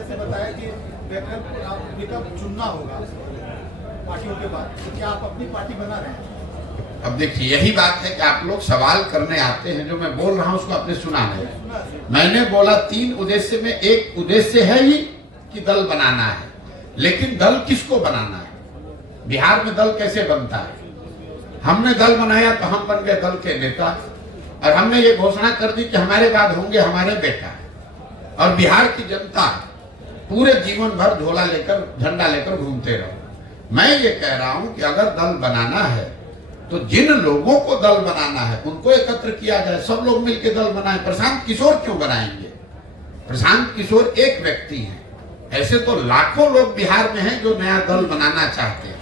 जैसे बताया कि विकल्प चुनना होगा पार्टियों के बाद, तो क्या आप अपनी पार्टी बना रहे हैं? अब देखिए, यही बात है कि आप लोग सवाल करने आते हैं, जो मैं बोल रहा हूं उसको आपने सुना नहीं। मैंने बोला 3 उद्देश्य में एक उद्देश्य है ही कि दल बनाना है, लेकिन दल किसको बनाना है? बिहार में दल कैसे बनता है? हमने दल बनाया तो हम बन गए दल के नेता, और हमने ये घोषणा कर दी कि हमारे बाद होंगे हमारे बेटा, और बिहार की जनता पूरे जीवन भर झोला लेकर झंडा लेकर घूमते रहो। मैं ये कह रहा हूं कि अगर दल बनाना है तो जिन लोगों को दल बनाना है उनको एकत्र किया जाए, सब लोग मिलकर दल बनाएं। प्रशांत किशोर क्यों बनाएंगे? प्रशांत किशोर एक व्यक्ति है, ऐसे तो लाखों लोग बिहार में हैं जो नया दल बनाना चाहते हैं।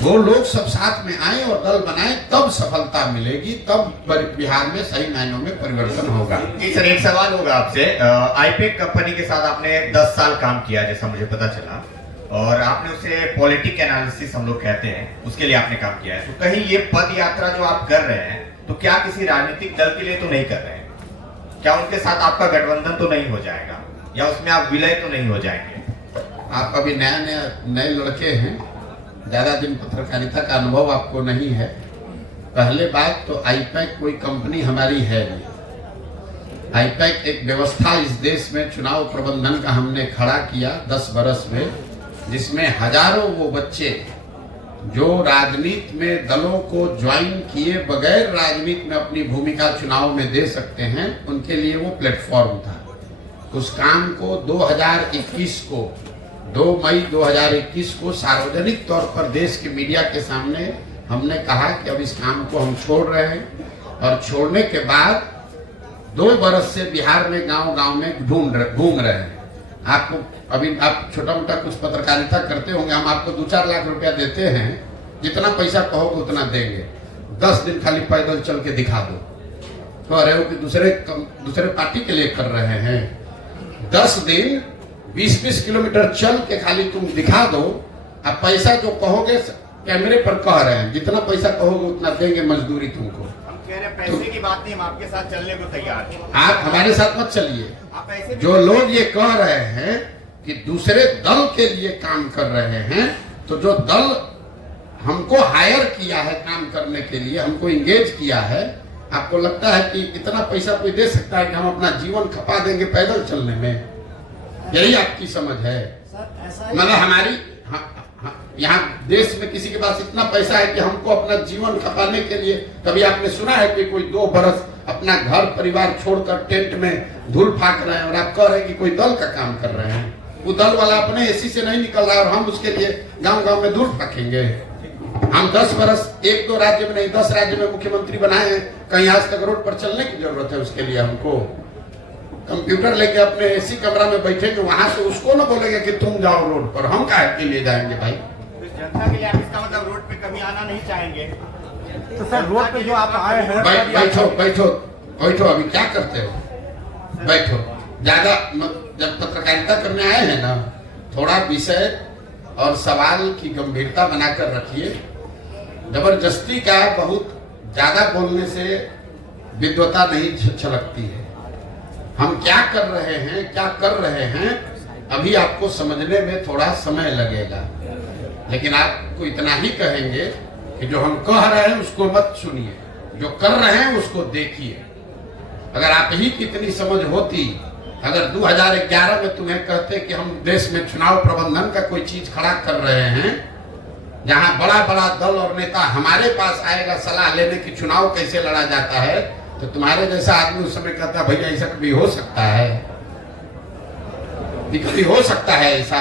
वो लोग सब साथ में आए और दल बनाए, तब सफलता मिलेगी, तब बिहार में सही मायनों में परिवर्तन होगा। जी सर, एक सवाल होगा आपसे। आईपेक कंपनी के साथ आपने 10 साल काम किया, जैसा मुझे पता चला, और आपने उसे पॉलिटिक एनालिसिस हम लोग कहते हैं, उसके लिए आपने काम किया है। तो कहीं ये पद यात्रा जो आप कर रहे हैं, तो क्या किसी राजनीतिक दल के लिए तो नहीं कर रहे हैं? क्या उनके साथ आपका गठबंधन तो नहीं हो जाएगा, या उसमें आप विलय तो नहीं हो जाएंगे? आप अभी नए लड़के हैं, ज्यादा दिन पत्रकारिता का अनुभव आपको नहीं है। पहले बात तो आईपैक कोई कंपनी हमारी है नहीं। आईपैक एक व्यवस्था इस देश में चुनाव प्रबंधन का हमने खड़ा किया 10 बरस में, जिसमें हजारों वो बच्चे जो राजनीति में दलों को ज्वाइन किए बगैर राजनीति में अपनी भूमिका चुनाव में दे सकते हैं, उनके लिए वो प्लेटफॉर्म था। उस काम को 2021 को 2 मई 2021 को सार्वजनिक तौर पर देश के मीडिया के सामने हमने कहा कि अब इस काम को हम छोड़ रहे हैं, और छोड़ने के बाद 2 बरस से बिहार में गांव-गांव में घूम रहे हैं। आपको अभी आप छोटा मोटा कुछ पत्रकारिता करते होंगे, हम आपको 2-4 लाख रुपया देते हैं, जितना पैसा कहोगे उतना देंगे। 10 दिन खाली पैदल चल के दिखा दो, कह रहे हो कि दूसरे पार्टी के लिए कर रहे हैं। 10 दिन 20-20 किलोमीटर चल के खाली तुम दिखा दो, अब पैसा जो कहोगे कैमरे पर कह रहे हैं, जितना पैसा कहोगे उतना देंगे मजदूरी तुमको। हम कह रहे हैं पैसे की बात नहीं, हम आपके साथ चलने को तैयार हैं। आप हमारे साथ मत चलिए। आप ऐसे जो लोग ये कह रहे हैं कि दूसरे दल के लिए काम कर रहे हैं, तो जो दल हमको हायर किया है काम करने के लिए, हमको इंगेज किया है, आपको लगता है कि इतना पैसा कोई दे सकता है कि हम अपना जीवन खपा देंगे पैदल चलने में? यही आपकी समझ है? मतलब हमारी यहाँ देश में किसी के पास इतना पैसा है कि हमको अपना जीवन खपाने के लिए, कभी आपने सुना है कि कोई 2 बरस अपना घर परिवार छोड़कर टेंट में धूल फाक रहे हैं, और आप कह रहे हैं कि कोई दल का काम कर रहे हैं? वो दल वाला अपने एसी से नहीं निकल रहा है, और हम उसके लिए गांव-गांव में धूल फाकेंगे? हम 10 बरस 1-2 राज्य में नहीं 10 राज्य में मुख्यमंत्री बनाए हैं, कहीं आज तक रोड पर चलने की जरूरत है? उसके लिए हमको कंप्यूटर लेके अपने एसी कमरा में बैठेंगे, वहां से उसको ना बोलेंगे कि तुम जाओ रोड पर, हम काहे के लिए जाएंगे भाई? जनता के लिए आप इसका मतलब रोड पे कभी आना नहीं चाहेंगे? तो सर रोड पे जो आप आए हैं, बैठो अभी क्या करते हो? बैठो। ज्यादा जब पत्रकारिता करने आए हैं ना, थोड़ा विषय और सवाल की गंभीरता बनाकर रखिए। जबरदस्ती का बहुत ज्यादा बोलने से विद्वता नहीं छलकती है। हम क्या कर रहे हैं अभी आपको समझने में थोड़ा समय लगेगा, लेकिन आपको इतना ही कहेंगे कि जो हम कह रहे हैं उसको मत सुनिए, जो कर रहे हैं उसको देखिए। अगर आप ही की इतनी समझ होती, अगर 2011 में तुम्हें कहते कि हम देश में चुनाव प्रबंधन का कोई चीज खड़ा कर रहे हैं, जहां बड़ा बड़ा दल और नेता हमारे पास आएगा सलाह लेने की चुनाव कैसे लड़ा जाता है, तो तुम्हारे जैसा आदमी उस समय कहता भैया ऐसा कभी हो सकता है? कभी हो सकता है ऐसा?